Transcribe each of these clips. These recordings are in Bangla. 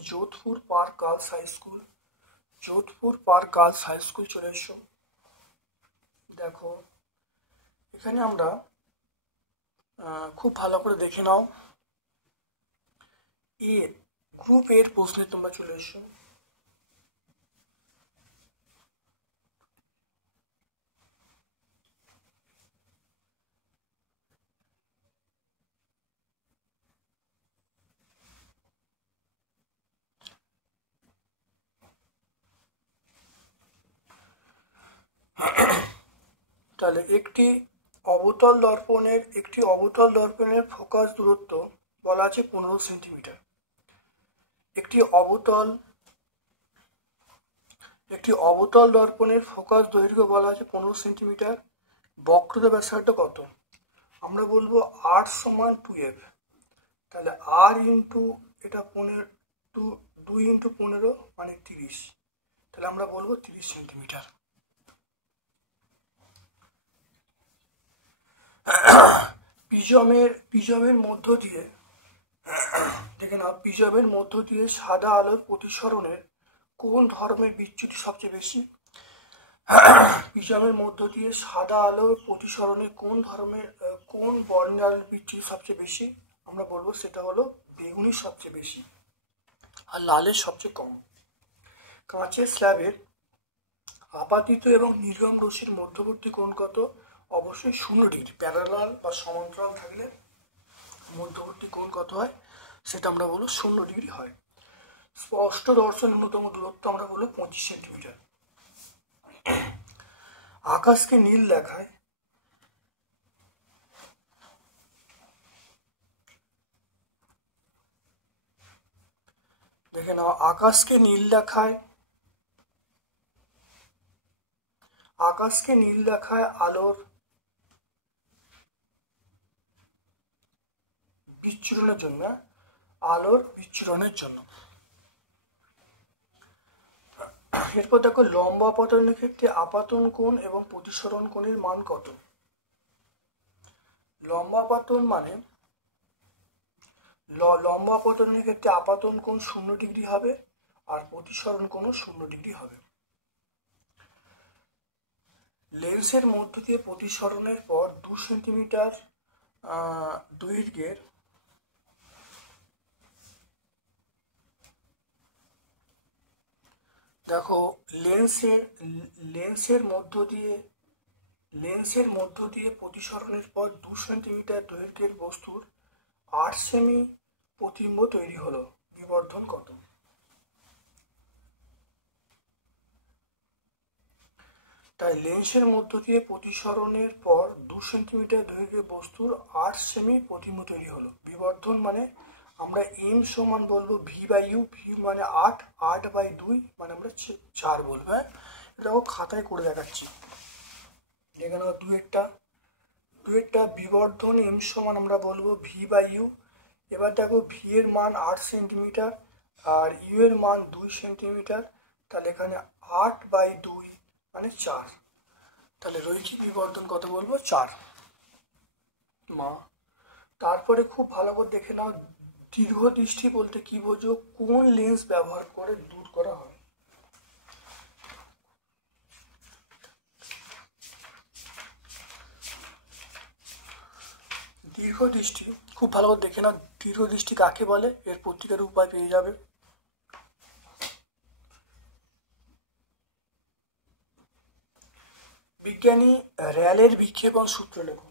Jodhpur park girls high school. Jodhpur park girls high school चले एसो। देखो এখানে আমরা খুব ভালো করে দেখে নাও। এ গ্রুপ এর প্রশ্নে তোমরা চলে এসো। তাহলে একটি অবতল দর্পণের ফোকাস দূরত্ব বলা আছে 15 সেন্টিমিটার। একটি অবতল দর্পণের ফোকাস দৈর্ঘ্য বলা আছে 15 সেন্টিমিটার। বক্রতা ব্যাসার্ধ কত? আমরা বলবো r সমান 2f। তাহলে r ইন্টু এটা 2 ইন্টু 15 মানে 30। তাহলে আমরা বলবো 30 সেন্টিমিটার। প্রিজমের মধ্য দিয়ে দেখে নাও, প্রিজমের মধ্য দিয়ে সাদা আলোর প্রতিসরণের কোন ধর্মের বিচ্যুতি সবচেয়ে বেশি? প্রিজমের মধ্য দিয়ে সাদা আলোর প্রতিসরণে কোন বর্ণের আলোর বিচ্যুতি সবচেয়ে বেশি? আমরা বলবো সেটা হলো বেগুনি সবচেয়ে বেশি আর লালের সবচেয়ে কম। কাঁচের স্ল্যাবের আপাতিত এবং নির্গম রশ্মির মধ্যবর্তী কোণ কত? অবশ্যই 0 ডিগ্রি। প্যারালাল বা সমান্তরাল থাকলে মধ্যবর্তী কোণ কত হয় সেটা আমরা বলবো 0 ডিগ্রি হয়। স্পষ্ট দর্শন ন্যূনতম দূরত্ব আমরা বলবো 25 সেন্টিমিটার। আকাশকে নীল দেখায় দেখে নাও, আকাশকে নীল দেখায় আলোর বিচ্ছুরণের জন্য। এরপর দেখো লম্ব আপতনের ক্ষেত্রে আপাতন কোণ এবং প্রতিসরণ কোণের মান কত? লম্ব আপতনের ক্ষেত্রে আপাতন কোণ 0 ডিগ্রি হবে আর প্রতিসরণ কোণও 0 ডিগ্রি হবে। লেন্সের মধ্য দিয়ে প্রতিসরণের পর 2 সেন্টিমিটার দৈর্ঘ্যের দেখো লেন্সের মধ্য দিয়ে প্রতিসরণের পর 2 সেন্টিমিটার দৈর্ঘ্যের বস্তুর 8 সেমি প্রতিবিম্ব তৈরি হলো। বিবর্ধন কত? তাই লেন্সের মধ্য দিয়ে প্রতিসরণের পর 2 সেন্টিমিটার দৈর্ঘ্যের বস্তুর 8 সেমি প্রতিবিম্ব তৈরি হলো। বিবর্ধন মানে আমরা m সমান বলবো v/u। v মানে 8/2 মানে আমরা 4 বলবো। হ্যাঁ, এটাও খাতায় করে দেখাচ্ছি। এখানে দুয়েরটা বিবর্ধন m সমান আমরা বলবো v/u। এবার দেখো v এর মান 8 সেন্টিমিটার আর u এর মান 2 সেন্টিমিটার। তাহলে এখানে 8/2 মানে 4। তাহলে রৈখিক বিবর্ধন কত বলবো? 4। তারপরে খুব ভালো করে দেখে নাও, দীর্ঘদৃষ্টি বলতে কি বোঝো? কোন লেন্স ব্যবহার করে দূর করা হয়? দীর্ঘদৃষ্টি খুব ভালো করে দেখে নাও, দীর্ঘদৃষ্টি কাকে বলে? এর প্রতিকার উপায় পেয়ে যাবে। বিজ্ঞানী র্যালের বিক্ষেপণ সূত্র লেখো।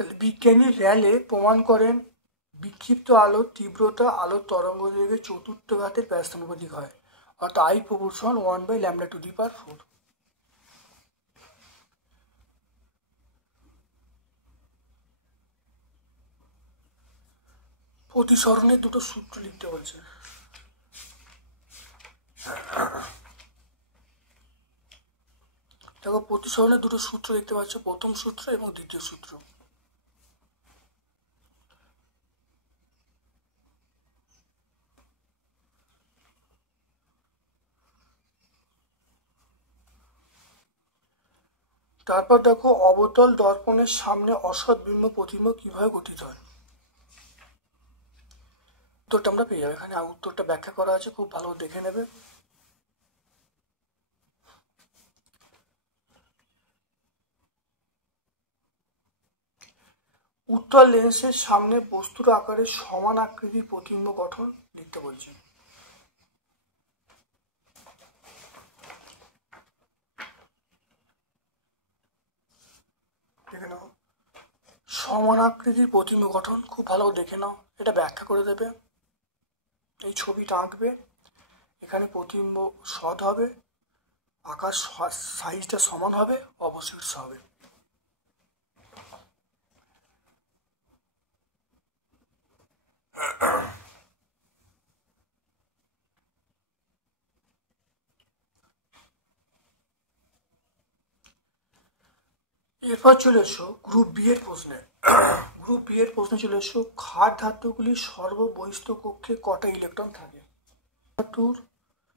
তাহলে বিজ্ঞানী র্যালে প্রমাণ করেন বিক্ষিপ্ত আলোর তীব্রতা আলোর তরঙ্গ দৈর্ঘ্যের চতুর্থ ঘাতের ব্যস্তানুপাতিক হয়, অর্থাৎ I প্রপোর্শন 1/λ⁴। প্রতিসরণের দুটো সূত্র লিখতে বলছে। দেখো প্রতিসরণের দুটো সূত্র দেখতে পাচ্ছ, প্রথম সূত্র এবং দ্বিতীয় সূত্র। তারপর দেখো অবতল দর্পণের সামনে অসৎ বিম্ব প্রতিবিম্ব কিভাবে গঠিত হয়। উত্তরটা আমরা পেয়ে যাবো, এখানে উত্তরটা ব্যাখ্যা করা আছে, খুব ভালো দেখে নেবে। উত্তল লেন্সের সামনে বস্তুর আকারে সমান আকৃতির প্রতিবিম্ব গঠন লিখতে বলছে। দেখে নাও সমান আকৃতির প্রতিবিম্ব গঠন, খুব ভালো দেখে নাও, এটা ব্যাখ্যা করে দেবে। এই ছবিটা আঁকবে, এখানে প্রতিবিম্ব সৎ হবে, আকার সাইজটা সমান হবে, অবশিষ্ট হবে। এরপর চলে এসো গ্রুপ বি এর প্রশ্নে। গ্রুপ বি এর প্রশ্নে চলে এসো, ক্ষার ধাতুগুলির সর্ববহিস্থ কক্ষে কটা ইলেকট্রন থাকে। ধাতুর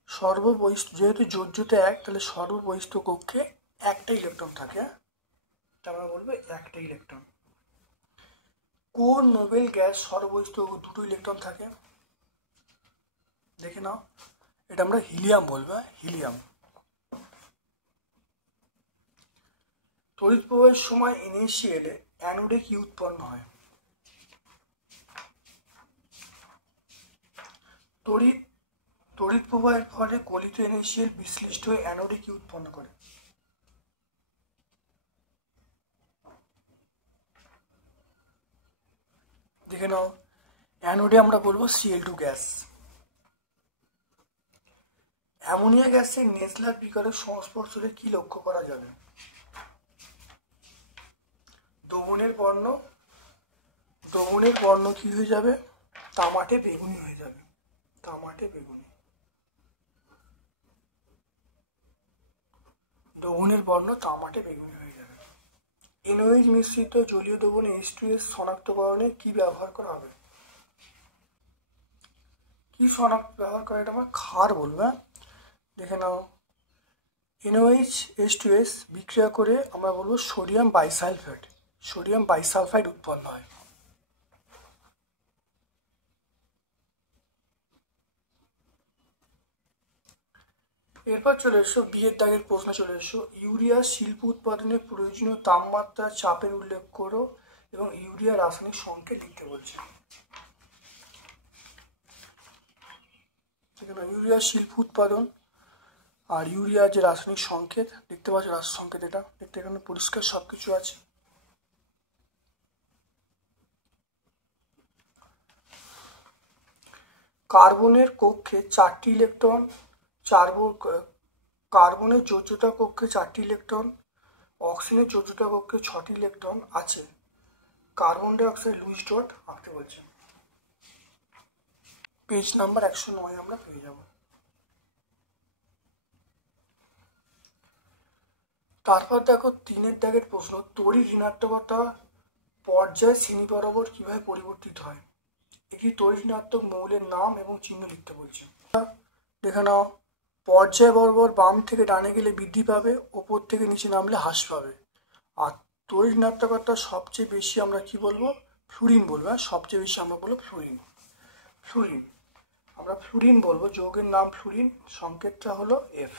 সর্ববহিস্থ, যেহেতু যোজ্যতা 1, তাহলে সর্ববহিস্থ কক্ষে একটা ইলেকট্রন থাকে, আমরা বলবো একটা ইলেকট্রন। কোন নোবেল গ্যাস সর্ববহিস্থ দুটো ইলেকট্রন থাকে, দেখে নাও, এটা আমরা হিলিয়াম বলবো, হিলিয়াম। তড়িৎ প্রবাহের সময় ইনিশিয়ালে অ্যানোডে কি উৎপন্ন হয়। তড়িৎ প্রবাহের ফলে গলিত ইনিশিয়াল বিশ্লিষ্ট হয়ে অ্যানোডে কি উৎপন্ন করে। দেখে নাও, অ্যানোডে আমরা বলবো Cl2 গ্যাস। অ্যামোনিয়া গ্যাসের নেজলার বিকারের সংস্পর্শে কি লক্ষ্য করা যাবে। দ্রবণের বর্ণ কি হয়ে যাবে, তামাটে বেগুনি হয়ে যাবে, তামাটে বেগুনি। দ্রবণের বর্ণ তামাটে বেগুনি হয়ে যাবে। NOH মিশ্রিত জলীয় দ্রবণে H2S শনাক্তকরণে কি ব্যবহার করা হবে। কি ব্যবহার করা, এটা আমরা ক্ষার বলবো। দেখে নাও, NOH H2S বিক্রিয়া করে আমরা বলবো সোডিয়াম বাইসালফাইড উৎপন্ন হয়। এরপর চলে এসো বিয়ের দাগের প্রশ্ন চলে এসো, ইউরিয়া শিল্প উৎপাদনে প্রয়োজনীয় তাপমাত্রা চাপের উল্লেখ করো এবং ইউরিয়া রাসায়নিক সংকেত লিখতে বলছে। ইউরিয়া শিল্প উৎপাদন আর ইউরিয়া যে রাসায়নিক সংকেত দেখতে পাচ্ছ, রাসায়নিক সংকেত এটা দেখতে এখানে পরিষ্কার সবকিছু আছে। কার্বনের কক্ষে 4টি ইলেকট্রন, কার্বনের যোজ্যতা কক্ষে 4টি ইলেকট্রন, অক্সিজেনের যোজ্যতা কক্ষে 6টি ইলেকট্রন আছে। Carbon die oxide Luis dot আঁকতে বলছে। পেজ নাম্বার 109 আমরা পেয়ে যাব। তারপর দেখো 3 দাগের প্রশ্ন, তড়িৎ ঋণাত্মকতা পর্যায় শ্রেণী বরাবর কিভাবে পরিবর্তিত হয়। একটি তড়িৎ ঋণাত্মক মৌলের নাম এবং চিহ্ন লিখতে বলছে। দেখে নাও, পর্যায় বরাবর বাম থেকে ডানে গেলে বৃদ্ধি পাবে, ওপর থেকে নিচে নামলে হ্রাস পাবে। আর তড়িৎ ঋণাত্মকতা সবচেয়ে বেশি আমরা কি বলবো, ফ্লুরিন বলবো। সবচেয়ে বেশি আমরা বলবো ফ্লুরিন। আমরা ফ্লুরিন বলবো, যৌগের নাম ফ্লুরিন, সংকেতটা হলো F।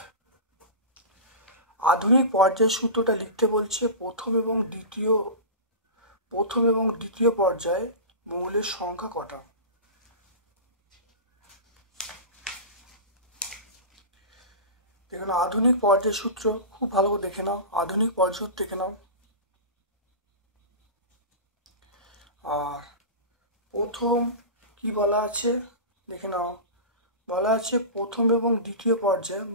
আধুনিক পর্যায় সূত্রটা লিখতে বলছে, প্রথম এবং দ্বিতীয় পর্যায়ে মৌলের সংখ্যা কটা। দেখে নাও আধুনিক পর্যায় সূত্র, খুব ভালো করে দেখে নাও, আধুনিক পর্যায় সূত্র দেখে নাও। আর প্রথম কি বলা আছে দেখে নাও, বলা আছে প্রথম এবং দ্বিতীয় পর্যায়ে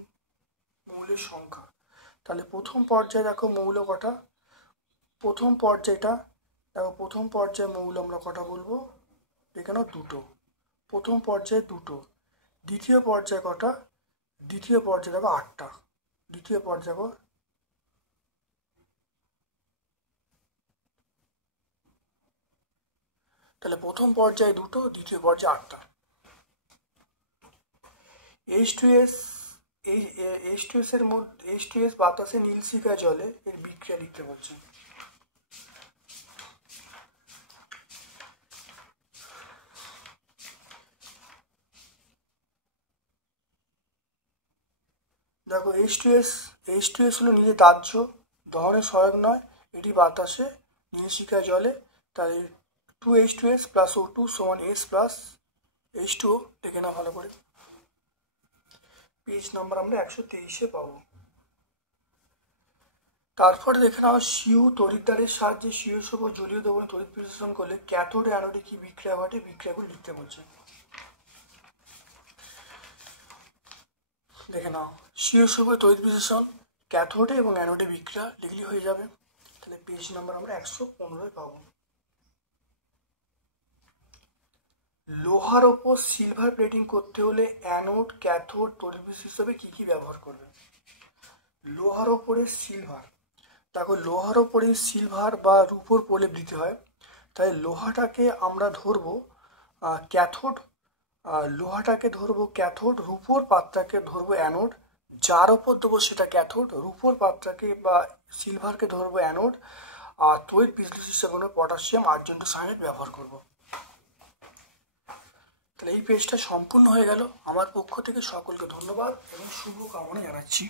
মৌলের সংখ্যা। তাহলে প্রথম পর্যায়ে দেখো মৌল কটা, প্রথম পর্যায়টা দেখো, প্রথম পর্যায়ে মৌল আমরা কটা বলবো, এখানেও দুটো, প্রথম পর্যায়ে দুটো। দ্বিতীয় পর্যায়ে কটা, দ্বিতীয় পর্যায়ে দেখো 8টা, দ্বিতীয় পর্যায়ে দেখো তাহলে প্রথম পর্যায়ে দুটো, দ্বিতীয় পর্যায়ে 8টা। H2S, এই H2S এর মধ্যে H2S বাতাসে নীল শিখা জলে এর বিক্রিয়া লিখতে বলছে। দেখো H2S হলো নীলে দাহ্য, দহনে সহায়ক নয়, এটি বাতাসে নীল শিখা জলে। তাহলে 2H2S প্লাস O2 সমান S প্লাস H2O, দেখে না ভালো করে। পেজ নাম্বার আমরা 123-এ পাবো। তারপরে দেখে নাও সিউ তড়িৎদ্বারের সাহায্যে সিউর উপর জলীয় দ্রবণে তড়িৎ বিশ্লেষণ করলে ক্যাথোড অ্যানোডে কি বিক্রিয়া ঘটে, বিক্রিয়াগুলো লিখতে বলছে। দেখে নাও সিউর উপর তড়িৎ বিশ্লেষণ, ক্যাথোডে এবং অ্যানোডে বিক্রিয়া লিখলে হয়ে যাবে। তাহলে পেজ নাম্বার আমরা 115-এ পাবো। লোহার ওপর সিলভার প্লেটিং করতে হলে অ্যানোড ক্যাথোড তড়িৎ হিসেবে কি কি ব্যবহার করবে। লোহার ওপরে সিলভার, দেখো লোহার ওপরে সিলভার বা রূপোর প্রলেপ দিতে হয়, তাই লোহাটাকে আমরা ধরবো ক্যাথোড, লোহাটাকে ধরবো ক্যাথোড, রূপোর পাত্রটাকে ধরবো অ্যানোড, যার ওপর দেবো সেটা ক্যাথোড, রূপোর পাত্রটাকে বা সিলভারকে ধরবো অ্যানোড, আর তড়িৎ বিশ্লেষক হিসেবে পটাশিয়াম আর্জেন্ট সায়ানাইড ব্যবহার করব। তাহলে এই পেজটা সম্পূর্ণ হয়ে গেল। আমার পক্ষ থেকে সকলকে ধন্যবাদ এবং শুভ কামনা জানাচ্ছি।